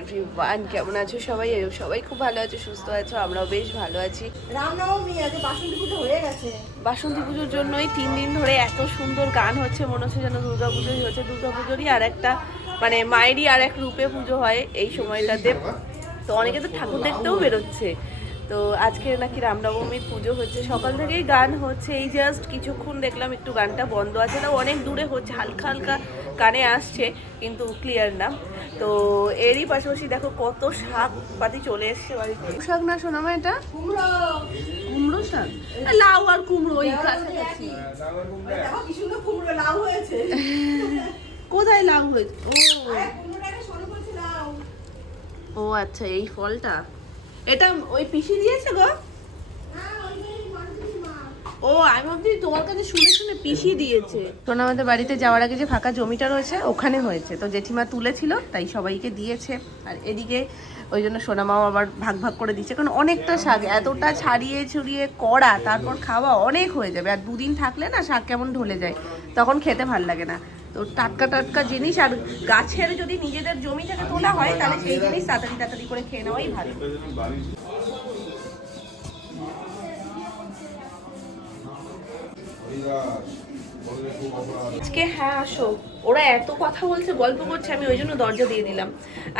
Everyone, কেমন আছো সবাই? সবাই খুব ভালো আছো, সুস্থ আছো, আমরাও বেশ ভালো আছি। রামনবমী আজকে বাসন্তী পুজো হয়ে গেছে। বাসন্তী পুজোর জন্যই 3 দিন ধরে এত সুন্দর গান হচ্ছে, মনে হচ্ছে যেন দুর্গা পুজোই হচ্ছে। দুর্গা পুজোরই আর একটা মানে মায়েরই আর এক রূপে পুজো হয় এই সময়টাতে। তো অনেকে তো ঠাকুর দেখতেও বেরোচ্ছে। তো আজকে নাকি রামনবমীর পুজো হচ্ছে, সকাল থেকেই গান হচ্ছে। এই জাস্ট কিছুক্ষণ দেখলাম একটু গানটা বন্ধ আছে, তাও অনেক দূরে হচ্ছে, হালকা হালকা কানে আসছে কিন্তু ক্লিয়ার না। তো এরই পাশাপাশি দেখো কত শাক পাতি চলে এসছে বাড়িতে। শাক না শোনা মা, এটা কুমড়ো কুমড়ো শাক, লাউ আর কুমড়ো ওই কাছাকাছি। দেখো কি সুন্দর কুমড়ো লাউ হয়েছে। কোথায় লাউ হয়েছে? আরে কুমড়োটাকে সরু করছে লাউ। ও আচ্ছা, এই ফলটা এটা ওই পিসি দিয়েছে গো। ও আমি ভাবছি তোমার কাছে শুনে শুনে পিসি দিয়েছে। শোনা আমাদের বাড়িতে যাওয়ার আগে যে ফাঁকা জমিটা রয়েছে ওখানে হয়েছে, তো জেঠিমা তুলেছিল তাই সবাইকে দিয়েছে। আর এদিকে ওই জন্য সোনামাও আবার ভাগ ভাগ করে দিচ্ছে, কারণ অনেকটা শাক, এতটা ছাড়িয়ে ছড়িয়ে করা তারপর খাওয়া অনেক হয়ে যাবে। আর দুদিন থাকলে না শাক কেমন ঢলে যায়, তখন খেতে ভাল লাগে না। তো টাটকা টাটকা জিনিস, আর গাছের যদি নিজেদের জমি থেকে তোলা হয় তাহলে সেই জিনিস তাড়াতাড়ি তাড়াতাড়ি করে খেয়ে নেওয়াই ভালো। আজকে হ্যাঁ আসো, ওরা এত কথা বলছে, গল্প করছে, আমি ওই জন্য দরজা দিয়ে দিলাম।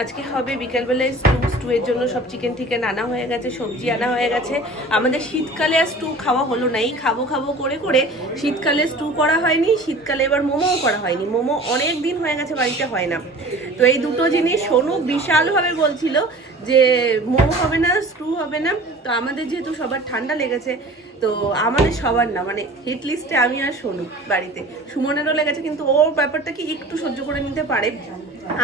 আজকে হবে বিকেলবেলায় স্টুয়ের জন্য সব চিকেন টিকেন আনা হয়ে গেছে, সবজি আনা হয়ে গেছে। আমাদের শীতকালে আর স্টু খাওয়া হলো না, এই খাবো খাবো করে করে শীতকালে স্টু করা হয়নি, শীতকালে এবার মোমোও করা হয়নি। মোমো অনেক দিন হয়ে গেছে বাড়িতে হয় না। তো এই দুটো জিনিস সোনু বিশালভাবে বলছিল যে মোমো হবে না, স্টু হবে না। তো আমাদের যেহেতু সবার ঠান্ডা লেগেছে, তো আমাদের সবার না, মানে হিট লিস্টে আমি আর সোনু বাড়িতে, সুমনেরও লেগেছে কিন্তু ওর ব্যাপারটা কি একটু সহ্য করে নিতে পারে।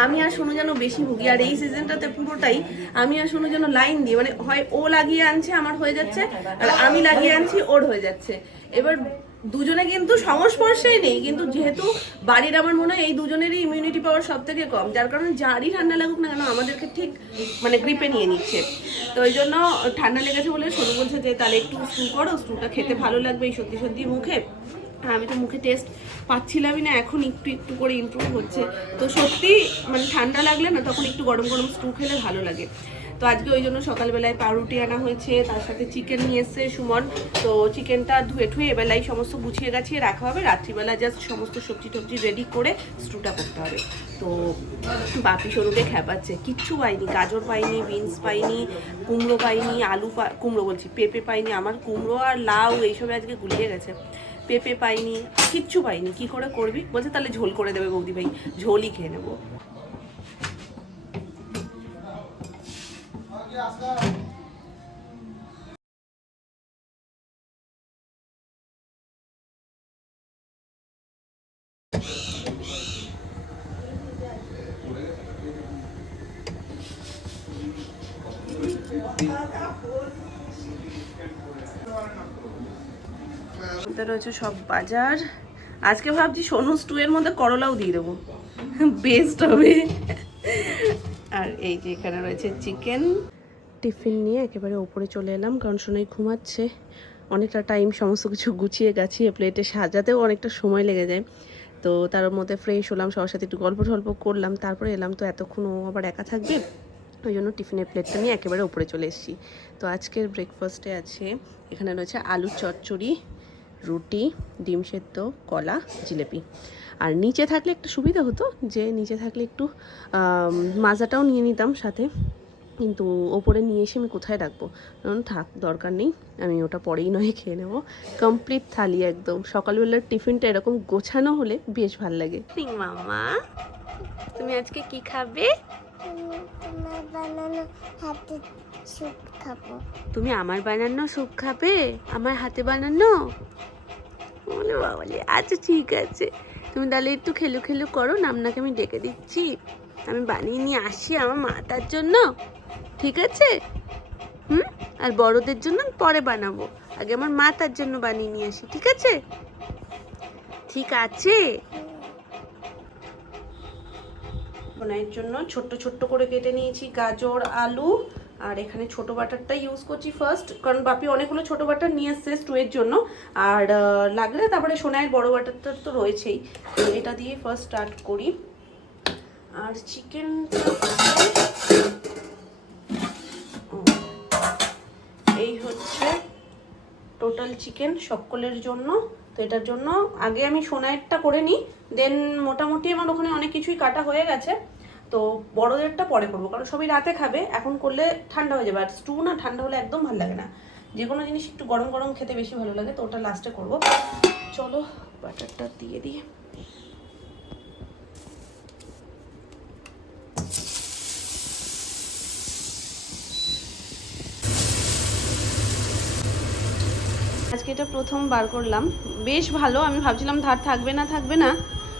আমি আর সোনু যেন বেশি ভুগি। আর এই সিজনটাতে পুরোটাই আমি আর সোনু যেন লাইন দিয়ে, মানে হয় ও লাগিয়ে আনছে আমার হয়ে যাচ্ছে, আর আমি লাগিয়ে আনছি ওর হয়ে যাচ্ছে। এবার দুজনে কিন্তু সংস্পর্শেই নেই, কিন্তু যেহেতু বাড়ির আমার মনে হয় এই দুজনেরই ইমিউনিটি পাওয়ার সব থেকে কম, যার কারণে যারই ঠান্ডা লাগুক না কেন আমাদেরকে ঠিক মানে গ্রিপে নিয়ে নিচ্ছে। তো ওই জন্য ঠান্ডা লেগেছে বলে সোনু বলছে যে তাহলে একটু স্টু করো, স্টুটা খেতে ভালো লাগবে এই সত্যি সত্যি মুখে। আমি তো মুখে টেস্ট পাচ্ছিলামই না, এখন একটু একটু করে ইমপ্রুভ হচ্ছে। তো সত্যি মানে ঠান্ডা লাগলে না তখন একটু গরম গরম স্টু খেলে ভালো লাগে। তো আজকে ওই জন্য সকালবেলায় পাউরুটি আনা হয়েছে, তার সাথে চিকেন নিয়ে এসছে সুমন। তো চিকেনটা ধুয়ে ঠুয়ে এবেলায় সমস্ত গুছিয়ে গাছিয়ে রাখা হবে, রাত্রিবেলা জাস্ট সমস্ত সবজি টবজি রেডি করে স্টুটা করতে হবে। তো বাপি সরুকে খেপাচ্ছে, কিচ্ছু পাইনি, গাজর পাইনি, বিনস পাইনি, কুমড়ো পাইনি, কুমড়ো বলছি পেঁপে পাইনি। আমার কুমড়ো আর লাউ এইসবে আজকে গুলিয়ে গেছে, পেঁপে পাইনি, কিচ্ছু পাইনি। কি করে করবি? বলছে তাহলে ঝোল করে দেবে বৌদি ভাই, ঝোলই খেয়ে নেবো। এটা রয়েছে সব বাজার। আজকে ভাবছি সোনু স্টুয়ের মধ্যে করলাও দিয়ে দেবো, বেস্ট হবে। আর এই যে এখানে রয়েছে চিকেন। টিফিন নিয়ে একেবারে ওপরে চলে এলাম, কারণ সোনাই ঘুমাচ্ছে। অনেকটা টাইম সমস্ত কিছু গুছিয়ে গাছিয়ে প্লেটে সাজাতেও অনেকটা সময় লেগে যায়। তো তার মধ্যে ফ্রেশ হলাম, সবার সাথে একটু গল্প টল্প করলাম, তারপরে এলাম। তো এতক্ষণ ও আবার একা থাকবে, ওই জন্য টিফিনের প্লেটটা নিয়ে একেবারে উপরে চলে এসেছি। তো আজকের ব্রেকফাস্টে আছে, এখানে রয়েছে আলুর চচ্চড়ি, রুটি, ডিম সেদ্ধ, কলা, জিলেপি। আর নিচে থাকলে একটু সুবিধা হতো, যে নিচে থাকলে একটু মাজাটাও নিয়ে নিতাম সাথে, কিন্তু ওপরে নিয়ে এসে আমি কোথায় রাখবো, কারণ থাক দরকার নেই, আমি ওটা পরেই নয় খেয়ে নেবো। কমপ্লিট থালি একদম। সকালবেলার টিফিনটা এরকম গোছানো হলে বেশ ভাল লাগে। মামা তুমি আজকে কি খাবে? তুমি আমার বানানো স্যুপ খাবে? আমার হাতে বানানো? বলে বাবালে, আচ্ছা ঠিক আছে, তুমি তাহলে একটু খেলু খেলু করো, নামনাকে আমি ডেকে দিচ্ছি, আমি বানিয়ে নিয়ে আসি আমার মাতার জন্য, ঠিক আছে? আর বড়দের জন্য পরে বানাবো, আগে আমার মাতার জন্য বানিয়ে নিয়ে আসি, ঠিক আছে? ঠিক আছে। বোনের জন্য ছোট্ট ছোট্ট করে কেটে নিয়েছি গাজর, আলু। আর এখানে ছোট বাটারটা ইউজ করছি ফার্স্ট, কারণ বাপি অনেকগুলো ছোট বাটার নিয়ে এসছে স্টুয়ের জন্য। আর লাগলে তারপরে সোনাইয়ের বড় বাটারটা তো রয়েছেই, তো এটা দিয়ে ফার্স্ট স্টার্ট করি। আর চিকেনটা চিকেন সকলের জন্য। তো এটার জন্য আগে আমি সোনাইয়েরটা করে নিই, দেন মোটামুটি আমার ওখানে অনেক কিছুই কাটা হয়ে গেছে। তো বড়দেরটা পরে করবো, কারণ সবই রাতে খাবে, এখন করলে ঠান্ডা হয়ে যাবে। আর স্টু না ঠান্ডা হলে একদম ভালো লাগে না, যে কোনো জিনিস একটু গরম গরম খেতে বেশি ভালো লাগে, তো ওটা লাস্টে করবো। চলো বাটারটা দিয়ে দিই। আজকে এটা প্রথম বার করলাম, বেশ ভালো। আমি ভাবছিলাম ধার থাকবে না,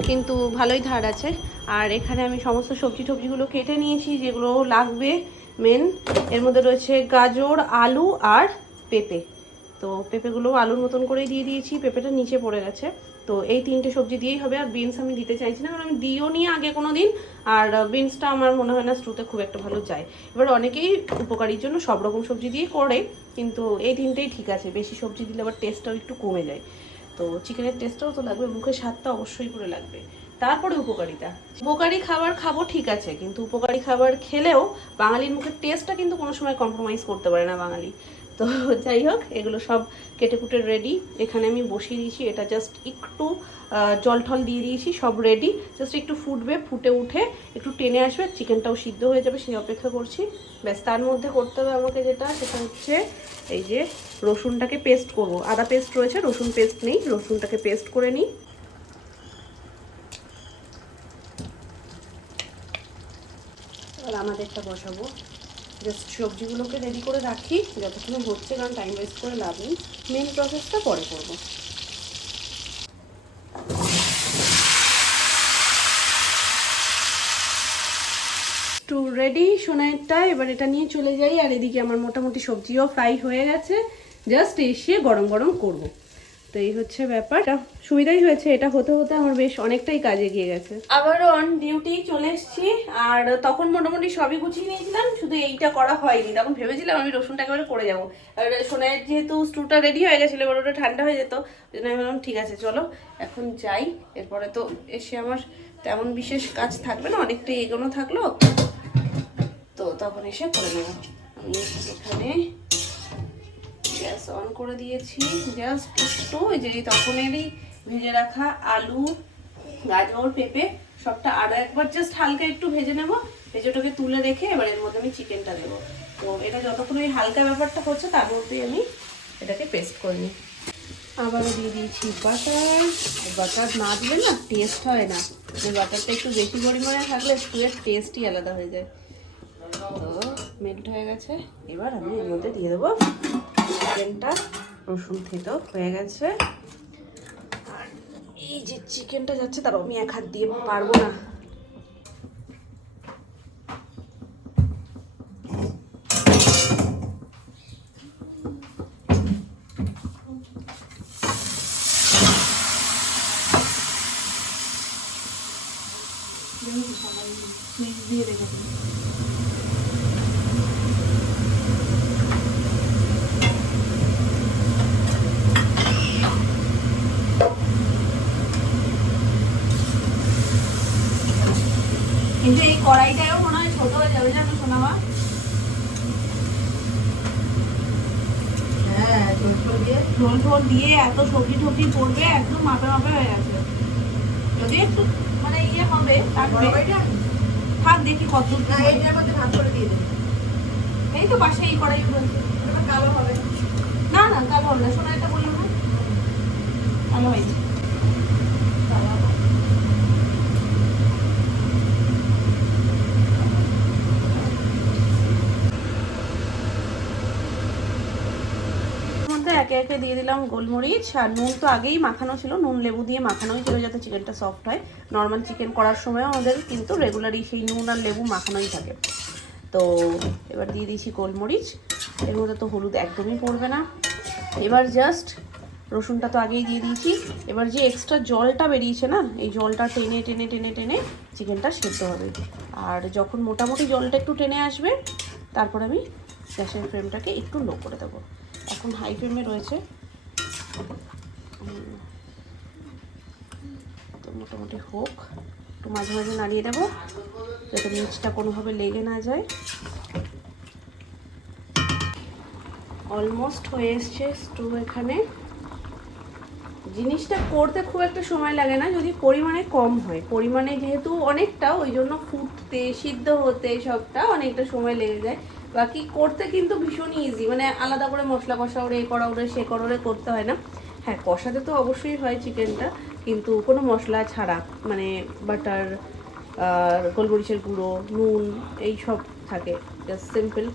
কিন্তু ভালোই ধার আছে। আর এখানে আমি সমস্ত সবজি টবজিগুলো কেটে নিয়েছি, যেগুলো লাগবে মেন। এর মধ্যে রয়েছে গাজর, আলু আর পেঁপে। তো পেঁপেগুলো আলুর মতন করেই দিয়ে দিয়েছি, পেঁপেটা নিচে পড়ে গেছে। তো এই তিনটে সবজি দিয়েই হবে। আর বিনস আমি দিতে চাইছি না, কারণ আমি দিও নি আগে কোনো দিন, আর বিনসটা আমার মনে হয় না স্টুতে খুব একটা ভালো যায়। এবার অনেকেই উপকারীর জন্য সব রকম সবজি দিয়ে করে, কিন্তু এই তিনটেই ঠিক আছে। বেশি সবজি দিলে আবার টেস্টটাও একটু কমে যায়। তো চিকেনের টেস্টটাও তো লাগবে, মুখের স্বাদটা অবশ্যই করে লাগবে, তারপরে উপকারিতা। উপকারী খাবার খাবো ঠিক আছে, কিন্তু উপকারী খাবার খেলেও বাঙালির মুখের টেস্টটা কিন্তু কোনো সময় কম্প্রোমাইজ করতে পারে না বাঙালি। তো যাই হোক, এগুলো সব কেটে কুটে রেডি। এখানে আমি বসিয়ে দিয়েছি, এটা জাস্ট একটু জল ঠল দিয়ে দিয়েছি, সব রেডি। জাস্ট একটু ফুটবে, ফুটে উঠে একটু টেনে আসবে, চিকেনটাও সিদ্ধ হয়ে যাবে, সেই অপেক্ষা করছি। ব্যাস, তার মধ্যে করতে হবে আমাকে যেটা, সেটা হচ্ছে এই যে রসুনটাকে পেস্ট করব। আদা পেস্ট রয়েছে, রসুন পেস্ট নেই, রসুনটাকে পেস্ট করে নিই। আর আমাদেরটা বসাবো। জাস্ট সবজিগুলোকে রেডি করে রাখি যতক্ষণ হচ্ছে, কারণ টাইম ওয়েস্ট করে লাভ নেই। মেন প্রসেসটা পরে করব। টু রেডি সোনাইয়েরটা। এবার এটা নিয়ে চলে যাই। আর এদিকে আমার মোটামুটি সবজিও ফ্রাই হয়ে গেছে, জাস্ট এসে গরম গরম করব। তো এই হচ্ছে ব্যাপার। সুবিধাই হয়েছে, এটা হতে হতে আমার বেশ অনেকটাই কাজ এগিয়ে গেছে। আবারও অন ডিউটি চলে এসেছি। আর তখন মোটামুটি সবই গুছিয়ে নিয়েছিলাম, শুধু এইটা করা হয়নি। তখন ভেবেছিলাম আমি রসুনটা একেবারে করে যাবো। আর সোনাইয়ের যেহেতু স্টুটা রেডি হয়ে গেছিলো, এবার ওটা ঠান্ডা হয়ে যেত, ওই জন্য আমি বললাম ঠিক আছে চলো এখন যাই। এরপরে তো এসে আমার তেমন বিশেষ কাজ থাকবে না, অনেকটাই এগোনো থাকলো, তো তখন এসে করে নেব। আমি এখানে গ্যাস অন করে দিয়েছি, জাস্ট একটু ওই যে তখনেরই ভেজে রাখা আলু, গাজর, পেঁপে সবটা আরও একবার জাস্ট হালকা একটু ভেজে নেব। ভেজে ওটাকে তুলে রেখে এবার এর মধ্যে আমি চিকেনটা দেবো। তো এটা যতক্ষণ ওই হালকা ব্যাপারটা হচ্ছে, তার মধ্যেই আমি এটাকে পেস্ট করে নিই। আবারও দিয়ে দিয়েছি বাটার। বাটার না দিলে না টেস্ট হয় না, বাটারটা একটু বেশি পরিমাণে থাকলে স্টুয়ের টেস্টই আলাদা হয়ে যায়। তো মেল্ট হয়ে গেছে, এবার আমি এর মধ্যে দিয়ে দেবো চিকেনটা। রসুন থেতো হয়ে গেছে। আর এই যে চিকেনটা যাচ্ছে, তারও আমি এক হাত দিয়ে পারবো না। দিয়ে রেখেছি। কিন্তু এই কড়াইটাও মনে হয় ছোট হয়ে যাবে, জানো সোনামা? হ্যাঁ, ঝোল ঝোল দিয়ে এত সবজি টবজি পড়বে, একদম মাপে মাপে হয়ে গেছে। যদি একটু মানে ইয়ে হবে, থাক দেখি কত এইটার মধ্যে ভাগ করে দিয়ে দেবে। এই তো পাশে এই কড়াই রয়েছে, কালো হবে না? না কালো হবে না, সোনা এটা বললাম না কালো হয়েছে। একে একে দিয়ে দিলাম গোলমরিচ। আর নুন তো আগেই মাখানো ছিল, নুন লেবু দিয়ে মাখানোই ছিল যাতে চিকেনটা সফট হয়। নর্মাল চিকেন করার সময় আমাদের কিন্তু রেগুলারই সেই নুন আর লেবু মাখানোই থাকে। তো এবার দিয়ে দিয়েছি গোলমরিচ। এর মধ্যে তো হলুদ একদমই পড়বে না। এবার জাস্ট রসুনটা তো আগেই দিয়ে দিয়েছি। এবার যে এক্সট্রা জলটা বেরিয়েছে না, এই জলটা টেনে টেনে টেনে টেনে চিকেনটা সেদ্ধ হবে। আর যখন মোটামুটি জলটা একটু টেনে আসবে, তারপর আমি গ্যাসের ফ্লেমটাকে একটু লো করে দেবো। এখন হাই ফ্লেমে রয়েছে, তো মোটামুটি হোক। একটু মাঝে মাঝে নাড়িয়ে দেবো যাতে নিচটা কোনোভাবে লেগে না যায়। অলমোস্ট হয়ে এসছে স্টু এখানে। জিনিসটা করতে খুব একটা সময় লাগে না যদি পরিমাণে কম হয়। পরিমাণে যেহেতু অনেকটা, ওই জন্য ফুটতে সিদ্ধ হতে সবটা অনেকটা সময় লেগে যায়। বাকি করতে কিন্তু ভীষণই ইজি, মানে আলাদা করে মশলা কষা ওরে এ করা ওরে সে করা ওরে করতে হয় না। হ্যাঁ, কষাতে তো অবশ্যই হয় চিকেনটা, কিন্তু কোনো মশলা ছাড়া, মানে বাটার আর গোলমরিচের গুঁড়ো, নুন, এই সব থাকে, জাস্ট সিম্পল।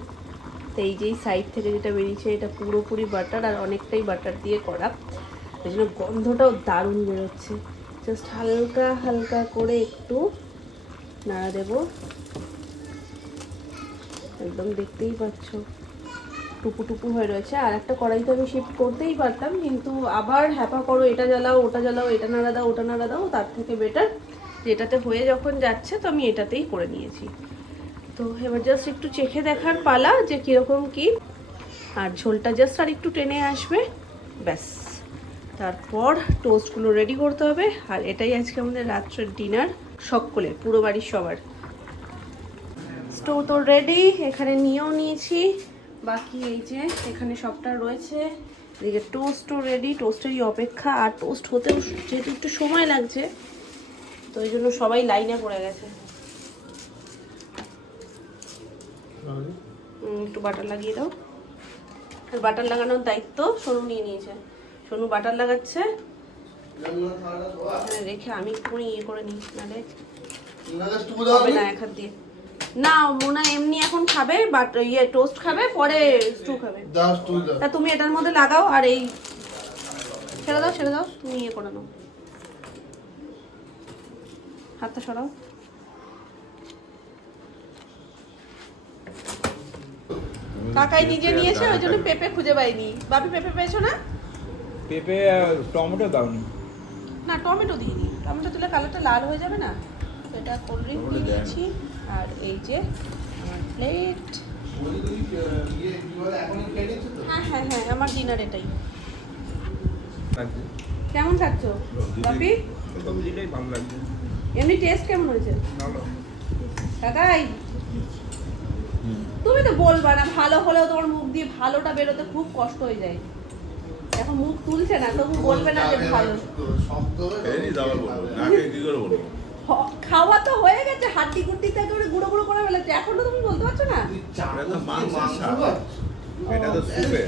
তো এই যেই সাইড থেকে যেটা বেরিয়েছে এটা পুরোপুরি বাটার, আর অনেকটাই বাটার দিয়ে করা, এই জন্য গন্ধটাও দারুণ বেরোচ্ছে। জাস্ট হালকা হালকা করে একটু নাড়া দেবো, একদম দেখতেই পাচ্ছ টুপু টুপু হয়ে রয়েছে। আর একটা কড়াইতে আমি শিফট করতেই পারতাম, কিন্তু আবার হ্যাপা করো, এটা জ্বালাও ওটা জ্বালাও, এটা নাড়া দাও ওটা নাড়া দাও, তার থেকে বেটার যেটাতে হয়ে যখন যাচ্ছে তো আমি এটাতেই করে নিয়েছি। তো এবার জাস্ট একটু চেখে দেখার পালা যে কীরকম কি, আর ঝোলটা জাস্ট আর একটু টেনে আসবে, ব্যাস। তারপর টোস্টগুলো রেডি করতে হবে। আর এটাই আজকে আমাদের রাত্রের ডিনার, সকলের, পুরো বাড়ির সবার। স্টো তো রেডি, এখানে নিয়েও নিয়েছি, বাকি এই যে এখানে সবটা রয়েছে। এদিকে টোস্টও রেডি, টোস্টেরই অপেক্ষা। আর টোস্ট হতেও যেহেতু একটু সময় লাগছে, তো ওই জন্য সবাই লাইনে পড়ে গেছে। একটু বাটার লাগিয়ে দাও। আর বাটার লাগানোর দায়িত্ব সোনু নিয়ে নিয়েছে। সোনু বাটার লাগাচ্ছে, এখানে রেখে আমি একটু ইয়ে করে নিই, নাহলে হবে না এক হাত দিয়ে। না, মোনা এমনি এখন খাবে, বাট ইয়ে টোস্ট খাবে, পরে স্টু খাবে। তা তুমি এটার মধ্যে লাগাও, আর এই ছেড়ে দাও, তুমি ইয়ে করে নাও, হাতটা সরাও। কাকাই নিজে নিয়েছে, ওই জন্য পেঁপে খুঁজে পাইনি। বাপি পেঁপে পেয়েছো না? পেঁপে টমেটো দাওনি? না, টমেটো দিইনি, টমেটো দিলে কালারটা লাল হয়ে যাবে না। তো এটা কোল্ড ড্রিঙ্ক দিয়ে দিয়েছি। আর এই যে আমার প্লেট। হ্যাঁ হ্যাঁ হ্যাঁ, আমার ডিনার এটাই। কেমন খাচ্ছ বাপি? সবজিটাই ভালো লাগছে। এমনি টেস্ট কেমন হয়েছে ভালো। কাকাই? তুমি তো বলবা না, ভালো হলেও তোমার মুখ দিয়ে ভালোটা বেরোতে খুব কষ্ট হয়ে যায়। এখন মুখ তুলছে না, তবু বলবে না যে ভালো। খাওয়া তো হয়ে গেছে, হাড্ডি কুড্ডি থেকে গুঁড়ো গুঁড়ো করে ফেলেছে, এখনো তুমি বলতে পারছো না? এটা তো সুপে।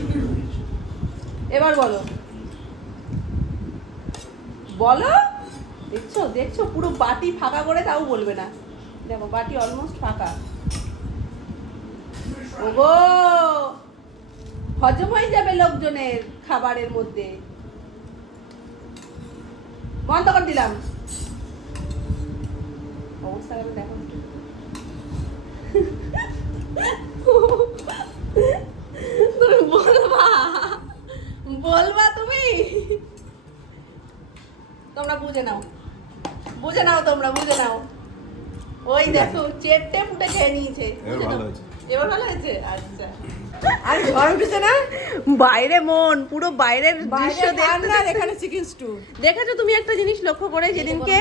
এবার বলো বলো। দেখছো পুরো বাটি ফাঁকা করে, তাও বলবে না। দেখো বাটি অলমোস্ট ফাঁকা। ওগো, হজম হয়ে যাবে লোকজনের খাবারের মধ্যে। বন্ধ করে দিলাম। অবস্থা দেখো। তুমি বলবা তুমি। তোমরা বুঝে নাও, তোমরা বুঝে নাও। ওই দেখো চেটে ফুটে খেয়ে নিয়েছে। এবার ভালো হয়েছে? আচ্ছা। আর ঝড় উঠেছে না, বাইরে মন পুরো বাইরের দৃশ্য দেখতে। এখানে চিকেন স্টু দেখেছো তুমি একটা জিনিস লক্ষ্য করে? যেদিনকে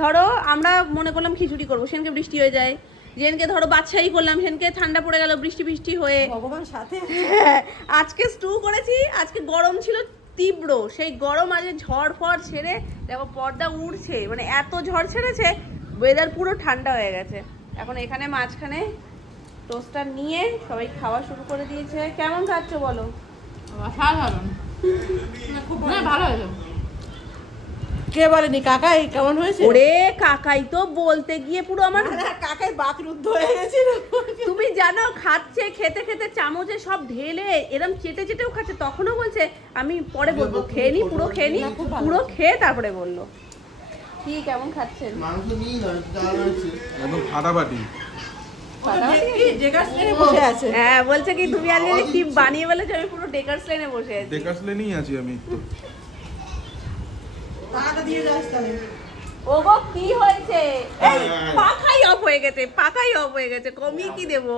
ধরো আমরা মনে করলাম খিচুড়ি করবো, সেদিনকে বৃষ্টি হয়ে যায়। যেদিনকে ধরো বাদশাহী করলাম, সেদিনকে ঠান্ডা পড়ে গেল, বৃষ্টি হয়ে। ভগবান সাথে। হ্যাঁ, আজকে স্টু করেছি, আজকে গরম ছিল তীব্র, সেই গরম আজ ঝড় ফড় ছেড়ে দেখো পর্দা উড়ছে, মানে এত ঝড় ছেড়েছে, ওয়েদার পুরো ঠান্ডা হয়ে গেছে। এখন এখানে মাঝখানে টোস্টার নিয়ে সবাই খাওয়া শুরু করে দিয়েছে। কেমন খাচ্ছ বলো? সাধারণ, খুব ভালো হয়েছে। কে বলেনি কাকাই কেমন হয়েছে? ওরে কাকাই তো বলতে গিয়ে পুরো আমার কাকাই বাকরুদ্ধ হয়ে গেছিল। তুমি জানো, খাচ্ছে, খেতে খেতে চামচে সব ঢেলে এরম চেটেও খাচ্ছে, তখনও বলছে আমি পরে বলবো, খেয়ে নি, পুরো খেয়ে নি, পুরো খেয়ে তারপরে বললো। কি কেমন খাচ্ছেন? একদম ফাটাফাটি। বসে আছে। হ্যাঁ, বলছে কি তুমি আজকে কি বানিয়ে বলেছো, আমি পুরো ডেকার্স লেনে বসে আছি। ডেকার্স লেনেই আছি আমি। টাকাটা দিয়ে যাস তাহলে। ওগো কি হয়েছে? এই পাখাই অফ হয়ে গেছে, কমিয়ে কি দেবো?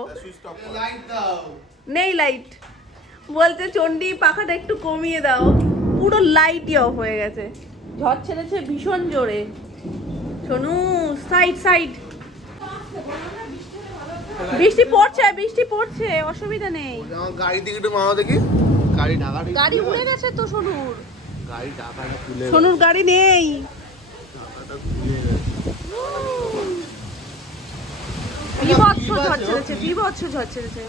নেই লাইট। বলতে চন্ডি পাখাটা একটু কমিয়ে দাও, পুরো লাইটই অফ হয়ে গেছে। ঝড় ছেড়েছে ভীষণ জোরে। শোনু, সাইড। বৃষ্টি পড়ছে, অসুবিধা নেই। গাড়ি দিকে একটু মামা দেখি, গাড়ি ঢাকা। গাড়ি উড়ে গেছে তো সোনুর। গাড়ি টাকাটা তুলে সোনুর গাড়ি নেই। টাকাটা তুলে গেছে। বিভৎস ঝড় ছেড়েছে, বিভৎস ঝড় ছেড়েছে।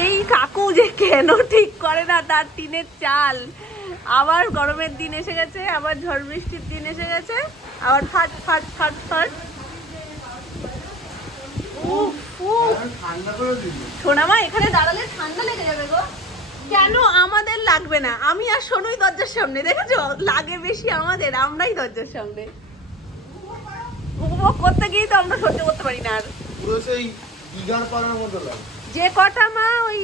এই কাকু যে কেন ঠিক করে না তার টিনের চাল। আবার গরমের দিন এসে গেছে, আবার ঝড় বৃষ্টির দিন এসে গেছে, আবার ফাট ফাট ফাট ফাট। উফ, উফ। ঠান্ডা করে দিল। সোনামা এখানে দাঁড়ালে ঠান্ডা লেগে যাবে গো। কেন আমাদের লাগবে না? আমি আর সোনুই দরজার সামনে, দেখেছো? লাগে বেশি আমাদের, আমরাই দরজার সামনে। উপভোগ করতে গিয়েই তো আমরা সহ্য করতে পারি না আর। পুরো সেই দিঘার পাড়ার মতো লাগে। যে কটা মা ওই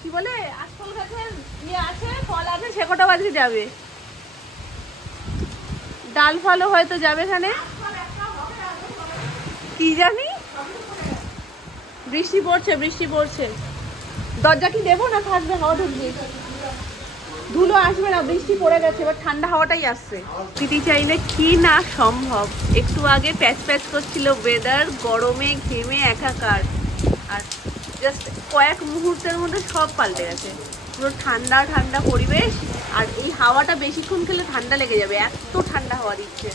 কি বলে আজকাল গাছের আছে, ফল আছে, সে কটা বাজে যাবে। ডাল ফলও হয়তো যাবে এখানে, কি জানি। বৃষ্টি পড়ছে, বৃষ্টি পড়ছে। দরজা কি দেবো না থাকবে, হাওয়া ঢুকবে? ধুলো আসবে না, বৃষ্টি পড়ে গেছে, এবার ঠান্ডা হাওয়াটাই আসছে। দিদি চাইলে কি না সম্ভব। একটু আগে প্যাচ প্যাচ করছিল ওয়েদার, গরমে ঘেমে একাকার, আর জাস্ট কয়েক মুহূর্তের মধ্যে সব পাল্টে গেছে। পুরো ঠান্ডা ঠান্ডা পরিবেশ, আর এই হাওয়াটা বেশিক্ষণ খেলে ঠান্ডা লেগে যাবে, এত ঠান্ডা হাওয়া দিচ্ছে।